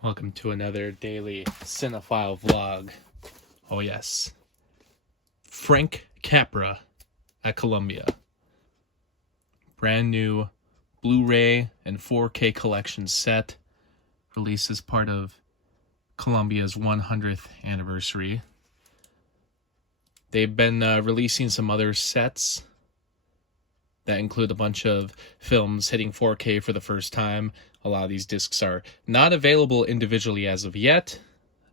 Welcome to another daily cinephile vlog. Oh yes, Frank Capra at Columbia. Brand new Blu-ray and 4K collection set, released as part of Columbia's 100th anniversary. They've been releasing some other sets that include a bunch of films hitting 4K for the first time. A lot of these discs are not available individually as of yet,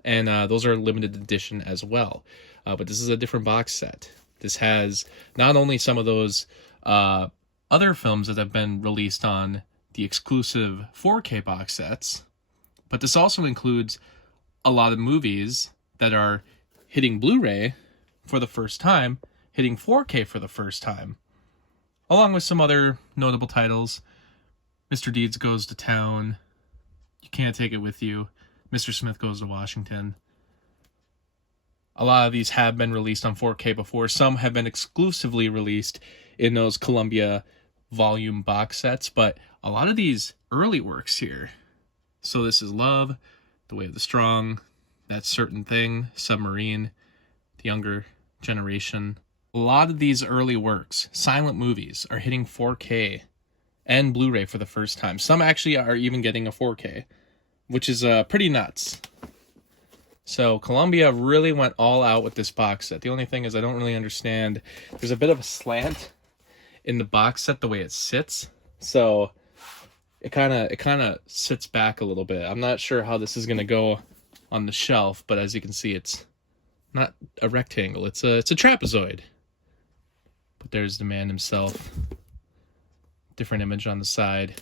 and those are limited edition as well. But this is a different box set. This has not only some of those other films that have been released on the exclusive 4K box sets, but this also includes a lot of movies that are hitting Blu-ray for the first time, hitting 4K for the first time, along with some other notable titles. Mr. Deeds Goes to Town, You Can't Take It With You, Mr. Smith Goes to Washington. A lot of these have been released on 4K before. Some have been exclusively released in those Columbia volume box sets, but a lot of these early works here. So This Is Love, The Way of the Strong, That Certain Thing, Submarine, The Younger Generation. A lot of these early works, silent movies, are hitting 4K and Blu-ray for the first time. Some actually are even getting a 4K, which is pretty nuts. So Columbia really went all out with this box set. The only thing is I don't really understand. There's a bit of a slant in the box set the way it sits. So it kind of sits back a little bit. I'm not sure how this is going to go on the shelf, but as you can see, it's not a rectangle. It's a trapezoid. But there's the man himself. Different image on the side.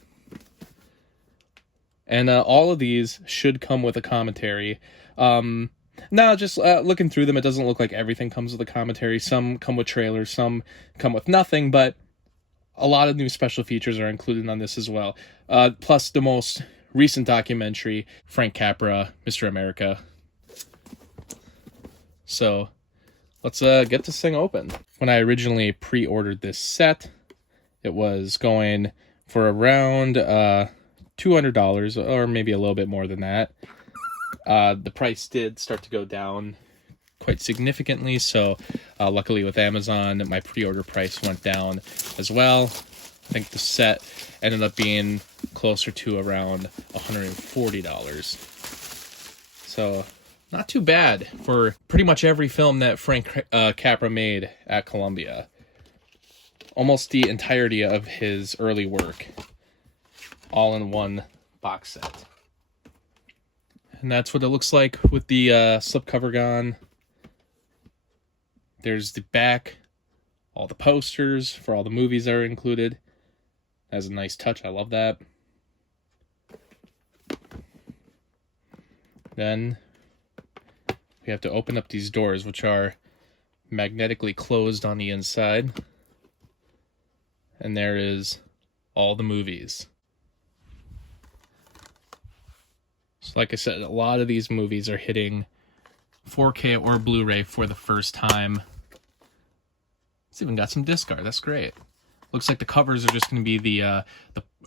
And all of these should come with a commentary. Now, just looking through them, it doesn't look like everything comes with a commentary. Some come with trailers, some come with nothing, but a lot of new special features are included on this as well. Plus the most recent documentary, Frank Capra, Mr. America. So let's get this thing open. When I originally pre-ordered this set, it was going for around $200, or maybe a little bit more than that. The price did start to go down quite significantly, so luckily with Amazon, my pre-order price went down as well. I think the set ended up being closer to around $140. So not too bad for pretty much every film that Frank Capra made at Columbia. Almost the entirety of his early work, all in one box set. And that's what it looks like with the slipcover gone. There's the back, all the posters for all the movies that are included. That's a nice touch, I love that. Then we have to open up these doors, which are magnetically closed on the inside. And there is all the movies. So like I said, a lot of these movies are hitting 4K or Blu-ray for the first time. It's even got some disc art. That's great. Looks like the covers are just going to be the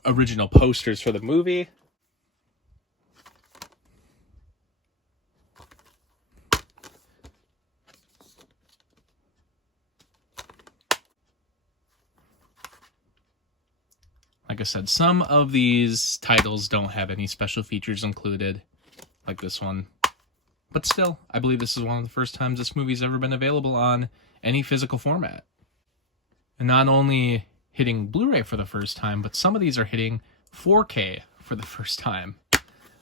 original posters for the movie. Like I said, some of these titles don't have any special features included, like this one. But still, I believe this is one of the first times this movie's ever been available on any physical format. And not only hitting Blu-ray for the first time, but some of these are hitting 4K for the first time.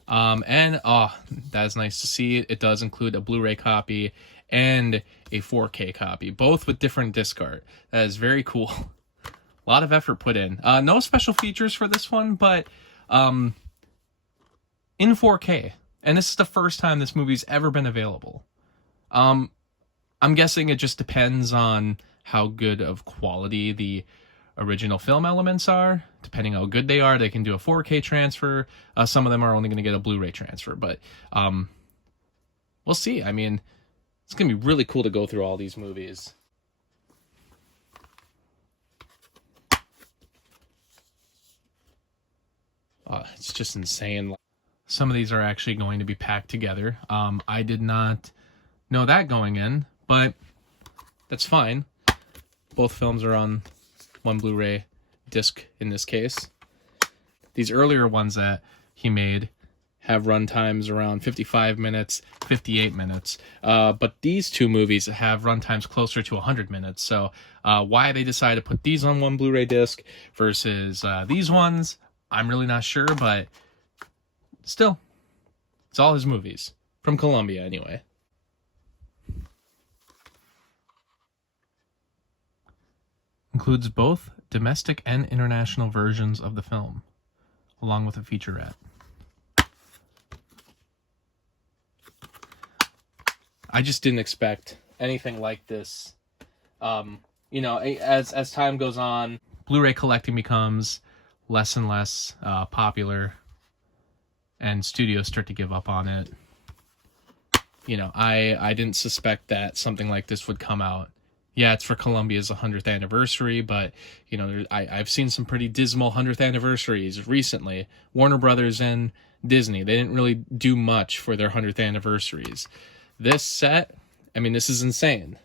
That is nice to see. It does include a Blu-ray copy and a 4K copy, both with different disc art. That is very cool. A lot of effort put in. No special features for this one, but in 4K. And this is the first time this movie's ever been available. I'm guessing it just depends on how good of quality the original film elements are. Depending how good they are, they can do a 4K transfer. Some of them are only going to get a Blu-ray transfer. But we'll see. I mean, it's going to be really cool to go through all these movies. It's just insane. some of these are actually going to be packed together. I did not know that going in, but that's fine. Both films are on one Blu-ray disc in this case. These earlier ones that he made have run times around 55 minutes, 58 minutes. But these two movies have run times closer to 100 minutes. So why they decided to put these on one Blu-ray disc versus these ones, I'm really not sure, but still, it's all his movies. From Columbia, anyway. Includes both domestic and international versions of the film, along with a featurette. I just didn't expect anything like this. You know, as time goes on, Blu-ray collecting becomes less and less popular, and studios start to give up on it. You know, I didn't suspect that something like this would come out. Yeah, it's for Columbia's 100th anniversary, but, you know, I've seen some pretty dismal 100th anniversaries recently. Warner Brothers and Disney, they didn't really do much for their 100th anniversaries. This set, I mean, this is insane.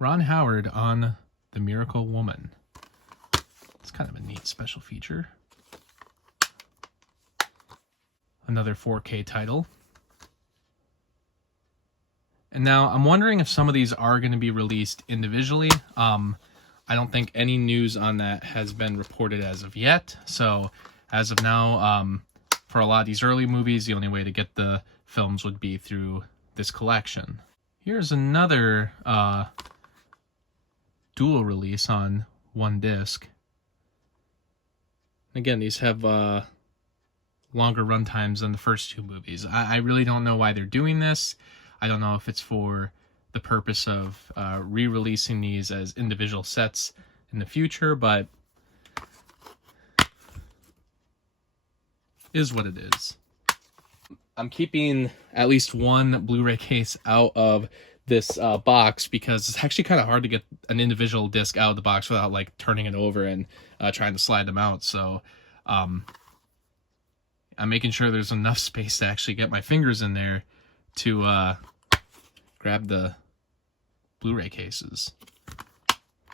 Ron Howard on The Miracle Woman. It's kind of a neat special feature. Another 4K title. And now I'm wondering if some of these are going to be released individually. I don't think any news on that has been reported as of yet. So as of now, for a lot of these early movies, the only way to get the films would be through this collection. Here's another dual release on one disc. Again, these have longer run times than the first two movies. I really don't know why they're doing this. I don't know if it's for the purpose of re-releasing these as individual sets in the future, but is what it is. I'm keeping at least one Blu-ray case out of this box because it's actually kind of hard to get an individual disc out of the box without like turning it over and trying to slide them out. So I'm making sure there's enough space to actually get my fingers in there to grab the Blu-ray cases.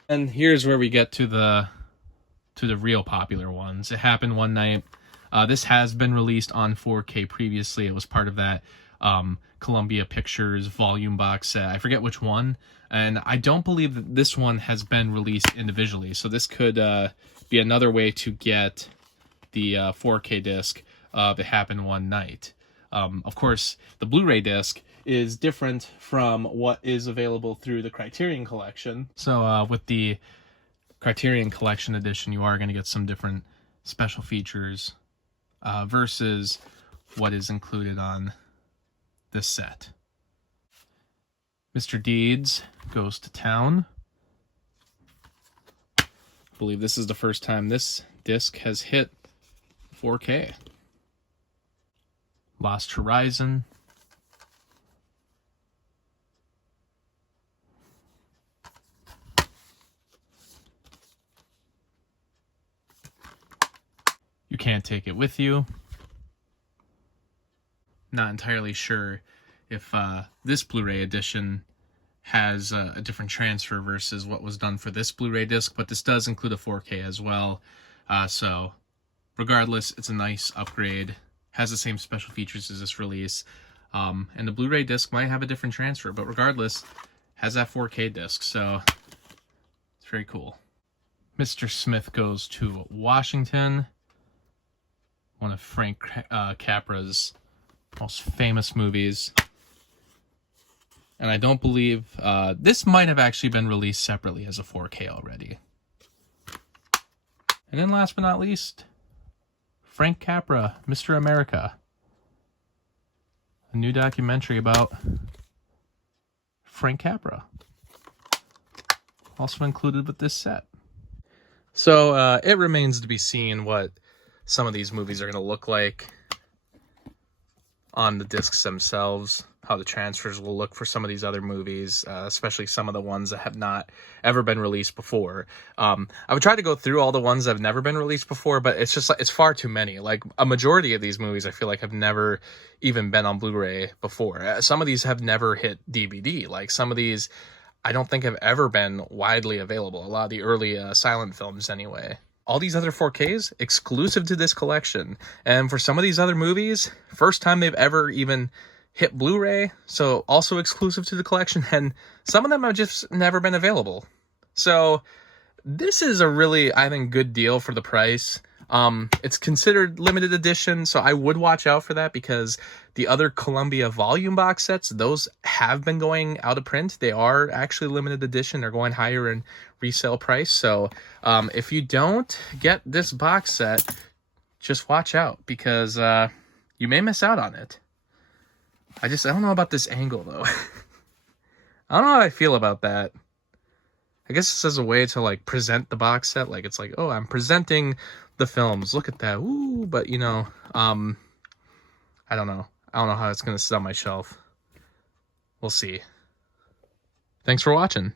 And here's where we get to the real popular ones. It happened one night. This has been released on 4K previously. It was part of that Columbia Pictures volume box set. I forget which one. And I don't believe that this one has been released individually. So this could be another way to get the 4K disc of It Happened One Night. Of course, the Blu-ray disc is different from what is available through the Criterion Collection. So with the Criterion Collection edition, you are going to get some different special features versus what is included on this set. Mr. Deeds Goes to Town. I believe this is the first time this disc has hit 4K. Lost Horizon. You Can't Take It With You. Not entirely sure if this Blu-ray edition has a different transfer versus what was done for this Blu-ray disc, but this does include a 4K as well. So regardless, it's a nice upgrade. Has the same special features as this release. And the Blu-ray disc might have a different transfer, but regardless, has that 4K disc, so it's very cool. Mr. Smith Goes to Washington. One of Frank Capra's most famous movies. And I don't believe this might have actually been released separately as a 4K already. And then last but not least, Frank Capra, Mr. America. A new documentary about Frank Capra. Also included with this set. So it remains to be seen what some of these movies are going to look like on the discs themselves. how the transfers will look for some of these other movies, especially some of the ones that have not ever been released before. I would try to go through all the ones that have never been released before, but it's just like, it's far too many. Like, a majority of these movies I feel like have never even been on Blu-ray before. Some of these have never hit DVD. Like, some of these I don't think have ever been widely available. A lot of the early silent films anyway. All these other 4Ks exclusive to this collection. And for some of these other movies, first time they've ever even hit Blu-ray, so also exclusive to the collection, and some of them have just never been available. So this is a really, I think, good deal for the price. It's considered limited edition, so I would watch out for that, because the other Columbia volume box sets, those have been going out of print. They are actually limited edition. They're going higher in resale price. So if you don't get this box set, just watch out, because you may miss out on it. I don't know about this angle, though. I don't know how I feel about that. I guess it's as a way to, like, present the box set. Like, it's like, oh, I'm presenting the films. Look at that. Ooh, but, you know, I don't know. I don't know how it's going to sit on my shelf. We'll see. Thanks for watching.